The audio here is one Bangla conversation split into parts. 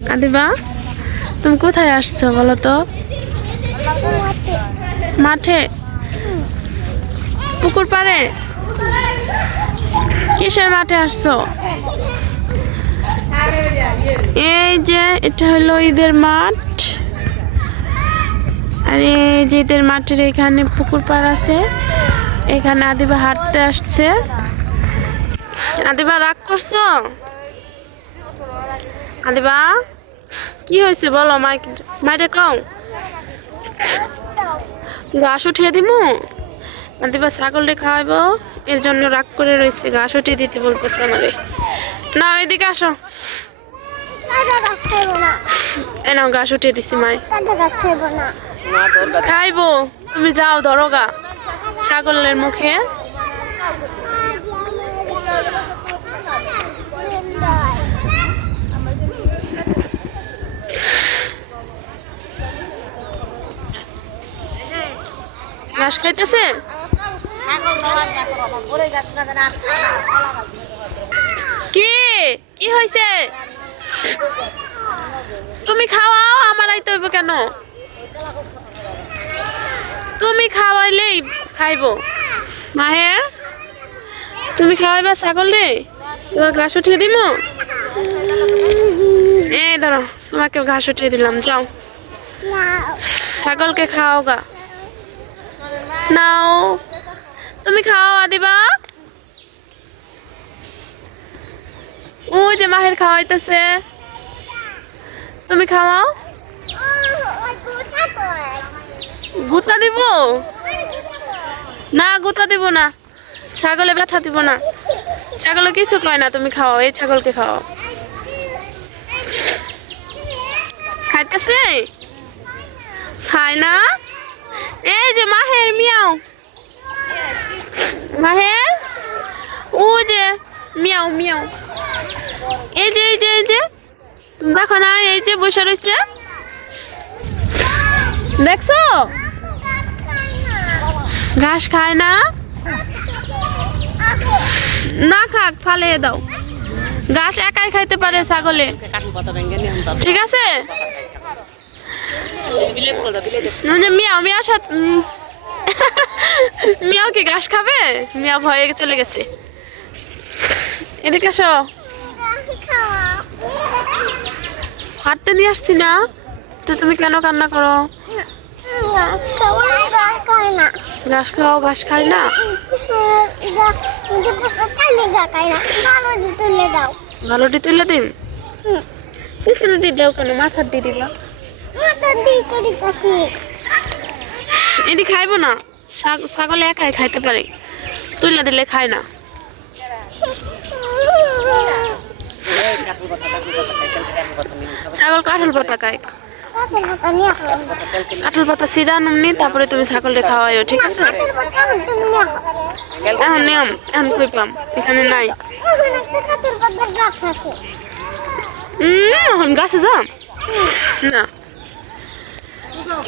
আদিবা, তুমি কোথায় আসছো বলো তো? মাঠে? পুকুর পাড়ে? কিসের মাঠে আসছো? এই যে এটা হলো ঈদের মাঠ, আর এই যে ঈদের মাঠের এখানে পুকুর পাড় আছে, এখানে আদিবা হাঁটতে আসছে। আদিবা রাগ করছো? আদিবা কি হয়েছে বলো? মাইরে কও, ঘাস উঠিয়ে দিমু। আদিবা ছাগলটা খাওয়াবো, এর জন্য রাগ করে রয়েছে, ঘাস উঠিয়ে দিতে বলতেছে আমারে। না এদিকে আসো, এনাও ঘাস উঠিয়ে দিছি। মাই খাইবো, তুমি যাও ধরো গা ছাগলের মুখে। ঘাস খাইতেছে? কি কি হয়েছে? তুমি খাওয়াও, আমার আইতে হইব কেন? তুমি খাওয়াইলেই খাইবো। মাহের, তুমি খাওয়াইবা ছাগল রে, তোমার ঘাস উঠিয়ে দিব। এই ধরো, তোমাকে ঘাস উঠিয়ে দিলাম, যাও ছাগলকে খাও গা। নাও, তুমি খাও আদিবা। ওই যে মাহের খাওয়াইতেছে, তুমি খাওয়াও। গুতা দিব না, গুতা দিব না, ছাগলে ব্যথা দিব না, ছাগলে কিছু কয় না। তুমি খাও, এই ছাগলকে খাও। খাইতেছে? খায় না। এই যে মাহের মিয়াও, মাহের ও যে মিয়াও মিয়াও, এই যে এই যে এই যে দেখো না, এই যে বসে রয়েছে, দেখছো? ঘাস খায় না? না খাক, ফালিয়ে দাও। ঘাস একাই খাইতে পারে ছাগলে, ঠিক আছে? মিয়াও মিয়াও সাথে মিয়াও কি ঘাস খাবে? মিয়াও ভয়ে চলে গেছে। এদিকে আসো, হাঁটতে নিয়ে আসছি না তো তুমি কেন কান্না করো? ঘাস খাও, ঘাস খায় না। ভালোটি তুলে দিন। পিছনে দিয়ে দাও কেন? মাথার দিয়ে দিবা। এটি খাইবো না, ছাগলে একাই খাইতে পারে, তুলে দিলে খায় না। ছাগল কাঁঠাল পাতা খায়, কাঁঠাল পাতা সিরা নুমনি, তারপরে তুমি ছাগলটা খাওয়াইও, ঠিক আছে? এখন নিয়ম, এখন কই পাম? এখানে নাই। এখন গাছে যাম না,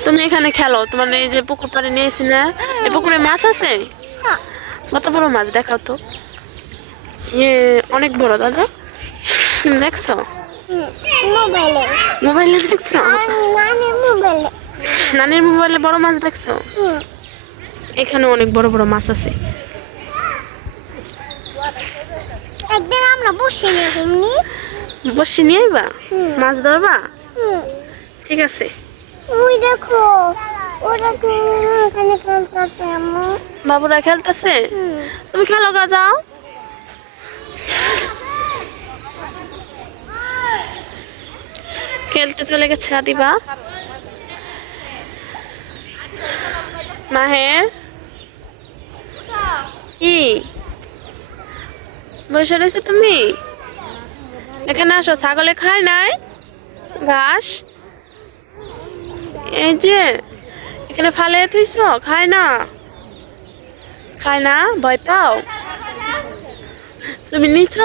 তুমি এখানে খেলো। তোমার এই যে পুকুর পাড়ে নিয়েছি না, এই পুকুরে মাছ আছে, কত বড় মাছ দেখাও তো। অনেক বড় দাদা, তুমি দেখছো? মোবাইলে দেখছো? নানির মোবাইলে বড় মাছ দেখছো? এখানে অনেক বড় বড় মাছ আছে। একদিন আমরা বসে নিয়ে আইবা, মাছ ধরবা, ঠিক আছে? ওই দেখো, ওরা এখানে খেলতেছে, বাবুরা খেলতেছে, তুমি খেলো গা, যাও। খেলতে চলে গেছে আদিবা। মাহের কি বসে রয়েছে তুমি? এখানে আসো, ছাগলে খায় নাই ঘাস, এই যে এখানে ফালে থুইছ, খায় না, খায় না, ভয় পাও? তুমি নিছ?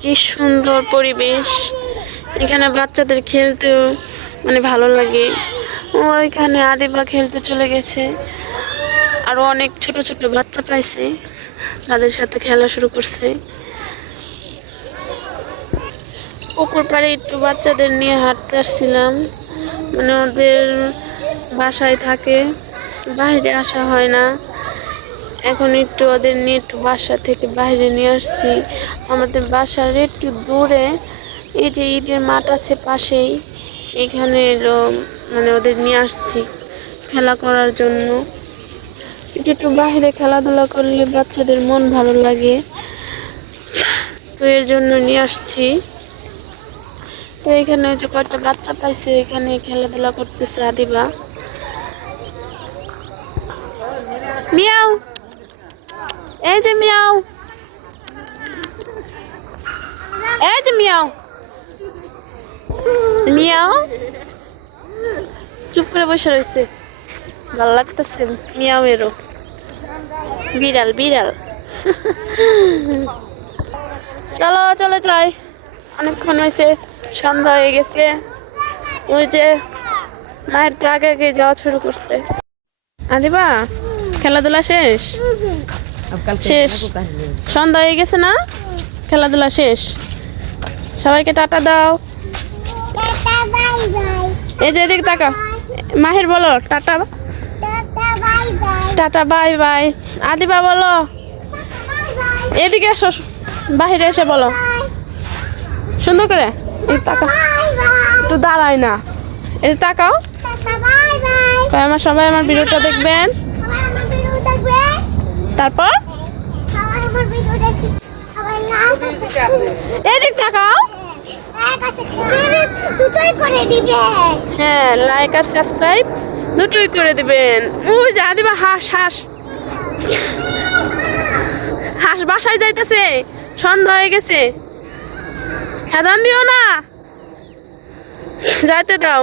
কি সুন্দর পরিবেশ, এখানে বাচ্চাদের খেলতে মানে ভালো লাগে। ওইখানে আদিবা খেলতে চলে গেছে, আরো অনেক ছোট ছোট বাচ্চা পাইছে, তাদের সাথে খেলা শুরু করছে। পুকুর পাড়ে একটু বাচ্চাদের নিয়ে হাঁটতে আসছিলাম, মানে ওদের বাসায় থাকে, বাইরে আসা হয় না। এখন একটু ওদের নিয়ে একটু বাসা থেকে বাইরে নিয়ে আসছি। আমাদের বাসার একটু দূরে এই যে ঈদের মাঠ আছে পাশেই, এখানে এলো মানে ওদের নিয়ে আসছি খেলা করার জন্য। একটু বাইরে খেলাধুলা করলে বাচ্চাদের মন ভালো লাগে, তো এর জন্য নিয়ে আসছি। তো এখানে যে কয়েকটা বাচ্চা পাইছে, এখানে খেলাধুলা করতেছে আদিবা। মিয়াও, এই যে মিয়াও, এই যে মিয়াও, মিয়াও চুপ করে বসে রয়েছে, ভালো লাগতেছে মিয়াও এরও। বিড়াল বিড়াল চলো চলো যাই, অনেকক্ষণ হয়েছে, সন্ধ্যা হয়ে গেছে। ওই যে মায়ের তো আগে আগে যাওয়া শুরু করছে। আদিবা খেলাধুলা শেষ? শেষ, সন্ধ্যা হয়ে গেছে না? খেলাধুলা শেষ, সবাইকে টাটা দাও। Tata bye bye. এই যে এদিকে তাকা, মাহির বলো tata, tata bye bye. Tata bye bye. Adiba বলো, এদিকে এসো, বাহিরে এসে বলো সুন্দর করে। এই তাকা, বাই বাই। একটু দাঁড়াই না, এই তাকাও। Tata bye bye. সবাই আমার ভিডিওটা দেখবেন, সবাই আমার ভিডিও দেখবে। তারপর সবাই আমার ভিডিও দেখবে। সবাই লাইক এদিক তাকাও। লাইক আর সাবস্ক্রাইব দুটোই করে দিবে। হ্যাঁ, লাইক আর সাবস্ক্রাইব দুটোই করে দিবেন। ওই যে আদিবা হাঁস হাঁস হাঁস বাসায় যাইতেছে, সন্ধ্যা হয়ে গেছে, খেদান দিও না, যাইতে দাও।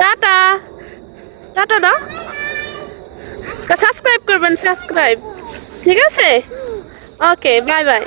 টাটা, টাটা দাও, সাবস্ক্রাইব করবেন, সাবস্ক্রাইব, ঠিক আছে? ওকে, বাই বাই।